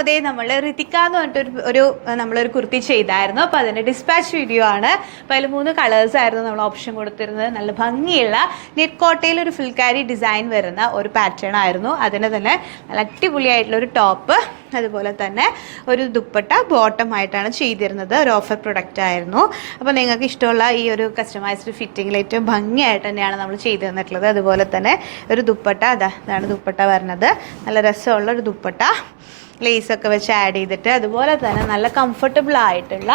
അപ്പോൾ അതേ നമ്മൾ ഋതിക എന്ന് പറഞ്ഞിട്ടൊരു നമ്മളൊരു കുർത്തി ചെയ്തായിരുന്നു. അപ്പോൾ അതിൻ്റെ ഡിസ്പാച്ച് വീഡിയോ ആണ്. അപ്പോൾ അതിൽ 3 കളേഴ്സ് ആയിരുന്നു നമ്മൾ ഓപ്ഷൻ കൊടുത്തിരുന്നത്. നല്ല ഭംഗിയുള്ള നെറ്റ് കോട്ടയിൽ ഒരു ഫുൾക്കാരി ഡിസൈൻ വരുന്ന ഒരു പാറ്റേൺ ആയിരുന്നു. അതിന് തന്നെ നല്ല അടിപൊളിയായിട്ടുള്ളൊരു ടോപ്പ്, അതുപോലെ തന്നെ ഒരു ദുപ്പട്ട ബോട്ടമായിട്ടാണ് ചെയ്തിരുന്നത്. ഒരു ഓഫർ പ്രൊഡക്റ്റ് ആയിരുന്നു. അപ്പോൾ നിങ്ങൾക്ക് ഇഷ്ടമുള്ള ഈ ഒരു കസ്റ്റമൈസ്ഡ് ഫിറ്റിങ്ങിൽ ഏറ്റവും ഭംഗിയായിട്ട് തന്നെയാണ് നമ്മൾ ചെയ്തു തന്നിട്ടുള്ളത്. അതുപോലെ തന്നെ ഒരു ദുപ്പട്ട, ഇതാണ് ദുപ്പട്ട വരുന്നത്. നല്ല രസമുള്ള ഒരു ദുപ്പട്ട, ലേസൊക്കെ വെച്ച് ആഡ് ചെയ്തിട്ട്, അതുപോലെ തന്നെ നല്ല കംഫർട്ടബിൾ ആയിട്ടുള്ള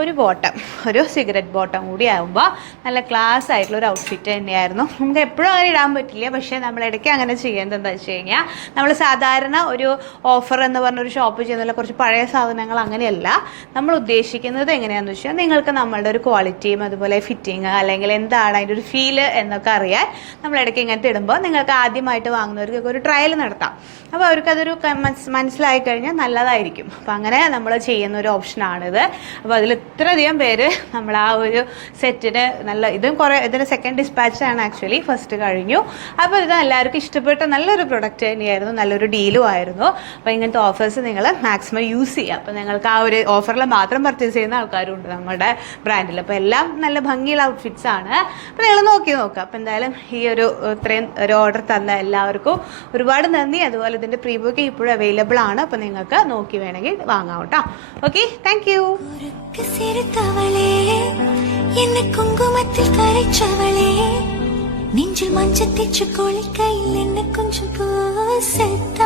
ഒരു ബോട്ടം, ഒരു സിഗരറ്റ് ബോട്ടം കൂടി ആകുമ്പോൾ നല്ല ക്ലാസ് ആയിട്ടുള്ള ഒരു ഔട്ട്ഫിറ്റ് തന്നെയായിരുന്നു. നമുക്ക് എപ്പോഴും അങ്ങനെ ഇടാൻ പറ്റില്ല, പക്ഷേ നമ്മളിടയ്ക്ക് അങ്ങനെ ചെയ്യുന്നത് എന്താ വെച്ച് കഴിഞ്ഞാൽ, നമ്മൾ സാധാരണ ഒരു ഓഫർ എന്ന് പറഞ്ഞൊരു ഷോപ്പ് ചെയ്യുന്നില്ല, കുറച്ച് പഴയ സാധനങ്ങൾ അങ്ങനെയല്ല. നമ്മൾ ഉദ്ദേശിക്കുന്നത് എങ്ങനെയാണെന്ന് വെച്ചാൽ, നിങ്ങൾക്ക് നമ്മളുടെ ഒരു ക്വാളിറ്റിയും അതുപോലെ ഫിറ്റിങ് അല്ലെങ്കിൽ എന്താണ് അതിൻ്റെ ഒരു ഫീല് എന്നൊക്കെ അറിയാൻ നമ്മളിടയ്ക്ക് ഇങ്ങനത്തെ ഇടുമ്പോൾ നിങ്ങൾക്ക് ആദ്യമായിട്ട് വാങ്ങുന്നവർക്കൊക്കെ ഒരു ട്രയൽ നടത്താം. അപ്പോൾ അവർക്കതൊരു മനസ്സിലായി കഴിഞ്ഞാൽ നല്ലതായിരിക്കും. അപ്പോൾ അങ്ങനെ നമ്മൾ ചെയ്യുന്ന ഒരു ഓപ്ഷനാണിത്. അപ്പോൾ അതിൽ ഇത്രയധികം പേര് നമ്മൾ ആ ഒരു സെറ്റിന് ഇതിന് സെക്കൻഡ് ഡിസ്പാച്ച് ആണ്, ആക്ച്വലി ഫസ്റ്റ് കഴിഞ്ഞു. അപ്പോൾ ഇത് എല്ലാവർക്കും ഇഷ്ടപ്പെട്ട നല്ലൊരു പ്രൊഡക്റ്റ് തന്നെയായിരുന്നു, നല്ലൊരു ഡീലും ആയിരുന്നു. അപ്പോൾ ഇങ്ങനത്തെ ഓഫേഴ്സ് നിങ്ങൾ മാക്സിമം യൂസ് ചെയ്യുക. അപ്പോൾ നിങ്ങൾക്ക് ആ ഒരു ഓഫറിൽ മാത്രം പർച്ചേസ് ചെയ്യുന്ന ആൾക്കാരുണ്ട് നമ്മുടെ ബ്രാൻഡിൽ. അപ്പോൾ എല്ലാം നല്ല ഭംഗിയുള്ള ഔട്ട്ഫിറ്റ്സ് ആണ്. അപ്പോൾ നിങ്ങൾ നോക്കുക. അപ്പോൾ എന്തായാലും ഈ ഇത്രയും ഒരു ഓർഡർ തന്ന എല്ലാവർക്കും ഒരുപാട് നന്ദി. അതുപോലെ ഇതിൻ്റെ പ്രീ ബുക്കിംഗ് ഇപ്പോഴും അവൈലബിൾ ആണ്. അപ്പോൾ നിങ്ങൾക്ക് നോക്കി വേണമെങ്കിൽ വാങ്ങാം കേട്ടോ. Okay, thank you. എന്നെ കുങ്കുമത്തിൽ കരച്ചവളെ, നെഞ്ചിൽ മഞ്ചത്തിച്ചു കുളിക്കയിൽ എന്നെ കൊഞ്ചം പൂസത്തായേ,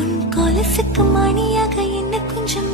ഉൻ കൊലസുക്ക് മണിയാക എന്നെ കൊഞ്ചം